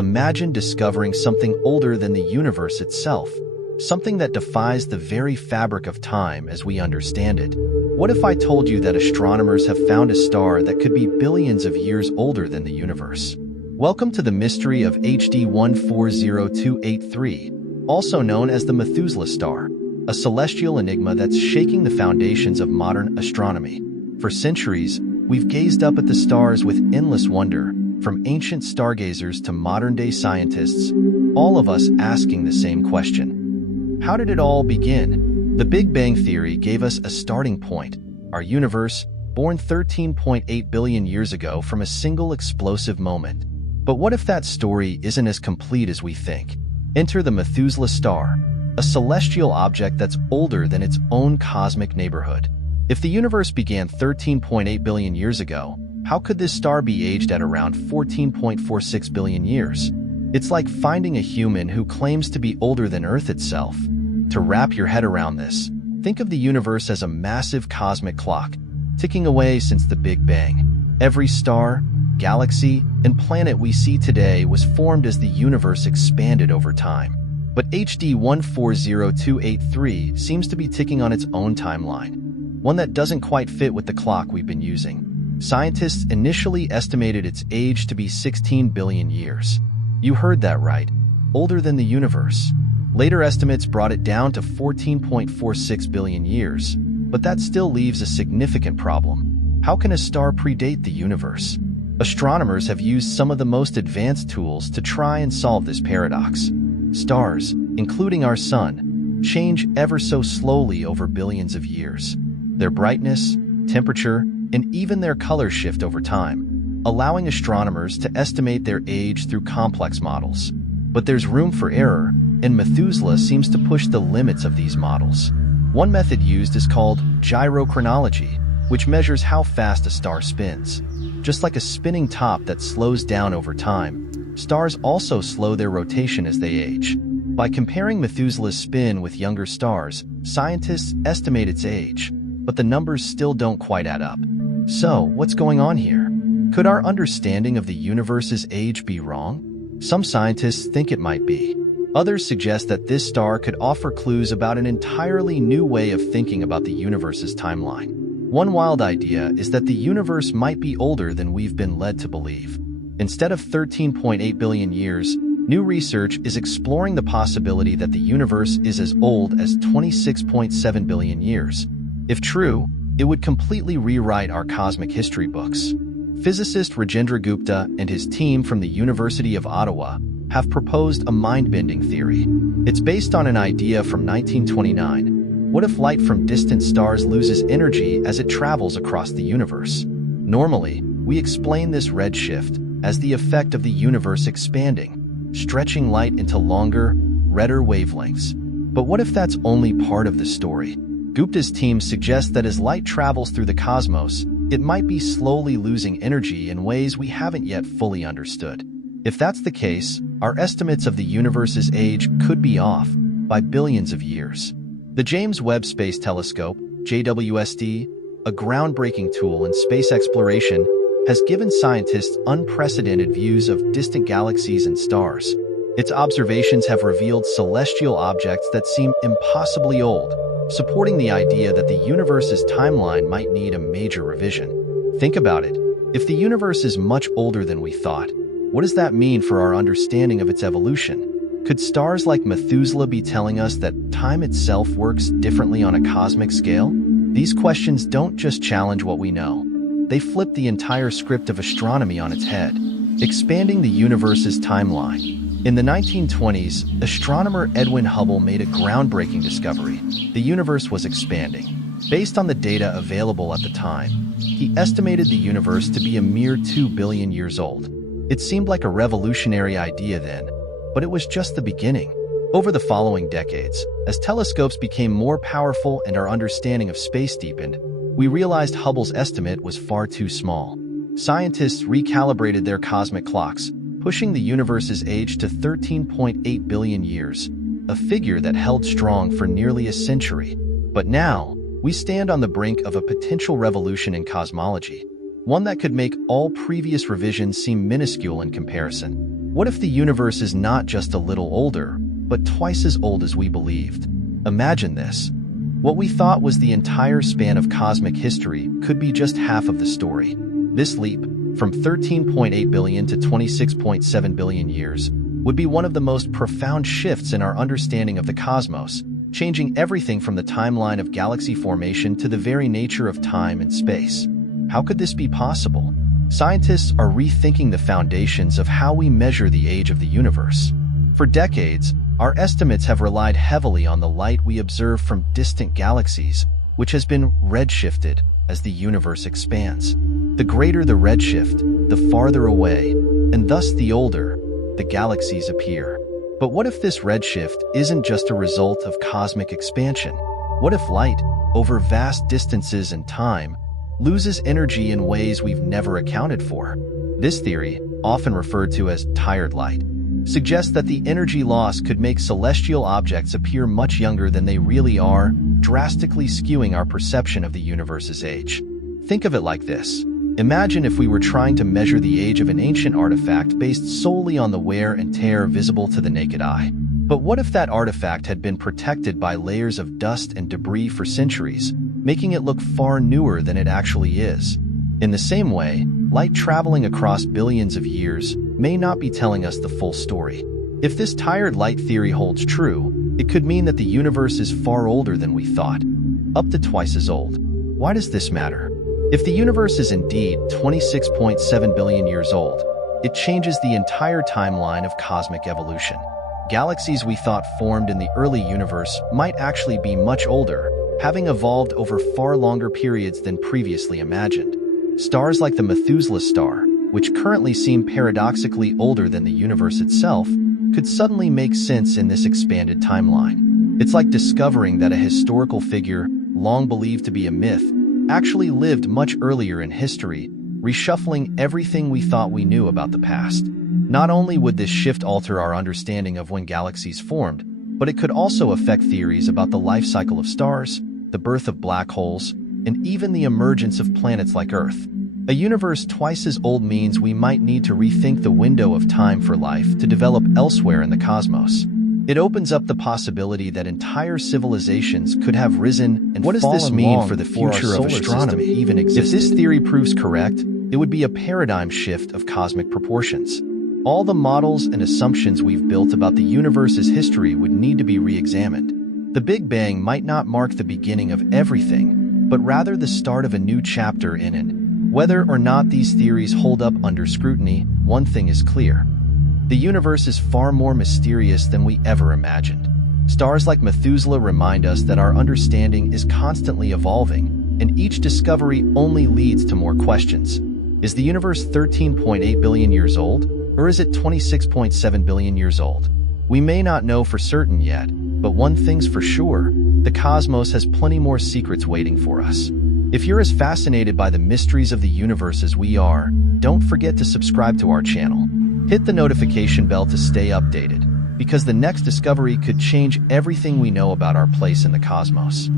Imagine discovering something older than the universe itself, something that defies the very fabric of time as we understand it. What if I told you that astronomers have found a star that could be billions of years older than the universe? Welcome to the mystery of HD 140283, also known as the Methuselah star, a celestial enigma that's shaking the foundations of modern astronomy. For centuries, we've gazed up at the stars with endless wonder, from ancient stargazers to modern-day scientists, all of us asking the same question. How did it all begin? The Big Bang Theory gave us a starting point, our universe, born 13.8 billion years ago from a single explosive moment. But what if that story isn't as complete as we think? Enter the Methuselah star, a celestial object that's older than its own cosmic neighborhood. If the universe began 13.8 billion years ago, how could this star be aged at around 14.46 billion years? It's like finding a human who claims to be older than Earth itself. To wrap your head around this, think of the universe as a massive cosmic clock, ticking away since the Big Bang. Every star, galaxy, and planet we see today was formed as the universe expanded over time. But HD 140283 seems to be ticking on its own timeline, one that doesn't quite fit with the clock we've been using. Scientists initially estimated its age to be 16 billion years. You heard that right, older than the universe. Later estimates brought it down to 14.46 billion years, but that still leaves a significant problem. How can a star predate the universe? Astronomers have used some of the most advanced tools to try and solve this paradox. Stars, including our sun, change ever so slowly over billions of years. Their brightness, temperature, and even their color shift over time, allowing astronomers to estimate their age through complex models. But there's room for error, and Methuselah seems to push the limits of these models. One method used is called gyrochronology, which measures how fast a star spins. Just like a spinning top that slows down over time, stars also slow their rotation as they age. By comparing Methuselah's spin with younger stars, scientists estimate its age, but the numbers still don't quite add up. So, what's going on here? Could our understanding of the universe's age be wrong? Some scientists think it might be. Others suggest that this star could offer clues about an entirely new way of thinking about the universe's timeline. One wild idea is that the universe might be older than we've been led to believe. Instead of 13.8 billion years, new research is exploring the possibility that the universe is as old as 26.7 billion years. If true, it would completely rewrite our cosmic history books. Physicist Rajendra Gupta and his team from the University of Ottawa have proposed a mind-bending theory. It's based on an idea from 1929. What if light from distant stars loses energy as it travels across the universe? Normally, we explain this redshift as the effect of the universe expanding, stretching light into longer, redder wavelengths. But what if that's only part of the story? Gupta's team suggests that as light travels through the cosmos, it might be slowly losing energy in ways we haven't yet fully understood. If that's the case, our estimates of the universe's age could be off by billions of years. The James Webb Space Telescope, JWST, a groundbreaking tool in space exploration, has given scientists unprecedented views of distant galaxies and stars. Its observations have revealed celestial objects that seem impossibly old, supporting the idea that the universe's timeline might need a major revision. Think about it. If the universe is much older than we thought, what does that mean for our understanding of its evolution? Could stars like Methuselah be telling us that time itself works differently on a cosmic scale? These questions don't just challenge what we know. They flip the entire script of astronomy on its head, expanding the universe's timeline. In the 1920s, astronomer Edwin Hubble made a groundbreaking discovery. The universe was expanding. Based on the data available at the time, he estimated the universe to be a mere 2 billion years old. It seemed like a revolutionary idea then, but it was just the beginning. Over the following decades, as telescopes became more powerful and our understanding of space deepened, we realized Hubble's estimate was far too small. Scientists recalibrated their cosmic clocks, pushing the universe's age to 13.8 billion years, a figure that held strong for nearly a century. But now, we stand on the brink of a potential revolution in cosmology. one that could make all previous revisions seem minuscule in comparison. What if the universe is not just a little older, but twice as old as we believed? Imagine this. What we thought was the entire span of cosmic history could be just half of the story. This leap, from 13.8 billion to 26.7 billion years, would be one of the most profound shifts in our understanding of the cosmos, changing everything from the timeline of galaxy formation to the very nature of time and space. How could this be possible? Scientists are rethinking the foundations of how we measure the age of the universe. For decades, our estimates have relied heavily on the light we observe from distant galaxies, which has been redshifted as the universe expands. The greater the redshift, the farther away, and thus the older, the galaxies appear. But what if this redshift isn't just a result of cosmic expansion? What if light, over vast distances and time, loses energy in ways we've never accounted for? This theory, often referred to as tired light, suggests that the energy loss could make celestial objects appear much younger than they really are, drastically skewing our perception of the universe's age. Think of it like this. Imagine if we were trying to measure the age of an ancient artifact based solely on the wear and tear visible to the naked eye. But what if that artifact had been protected by layers of dust and debris for centuries, making it look far newer than it actually is? In the same way, light traveling across billions of years may not be telling us the full story. If this tired light theory holds true, it could mean that the universe is far older than we thought, up to twice as old. Why does this matter? If the universe is indeed 26.7 billion years old, it changes the entire timeline of cosmic evolution. Galaxies we thought formed in the early universe might actually be much older, having evolved over far longer periods than previously imagined. Stars like the Methuselah star, which currently seem paradoxically older than the universe itself, could suddenly make sense in this expanded timeline. It's like discovering that a historical figure, long believed to be a myth, actually lived much earlier in history, reshuffling everything we thought we knew about the past. Not only would this shift alter our understanding of when galaxies formed, but it could also affect theories about the life cycle of stars, the birth of black holes, and even the emergence of planets like Earth. A universe twice as old means we might need to rethink the window of time for life to develop elsewhere in the cosmos. It opens up the possibility that entire civilizations could have risen and fallen. What does this mean for the future of astronomy even existed? If this theory proves correct, it would be a paradigm shift of cosmic proportions. All the models and assumptions we've built about the universe's history would need to be re-examined. The Big Bang might not mark the beginning of everything, but rather the start of a new chapter in it. Whether or not these theories hold up under scrutiny, one thing is clear. The universe is far more mysterious than we ever imagined. Stars like Methuselah remind us that our understanding is constantly evolving, and each discovery only leads to more questions. Is the universe 13.8 billion years old, or is it 26.7 billion years old? We may not know for certain yet, but one thing's for sure, the cosmos has plenty more secrets waiting for us. If you're as fascinated by the mysteries of the universe as we are, don't forget to subscribe to our channel. Hit the notification bell to stay updated, because the next discovery could change everything we know about our place in the cosmos.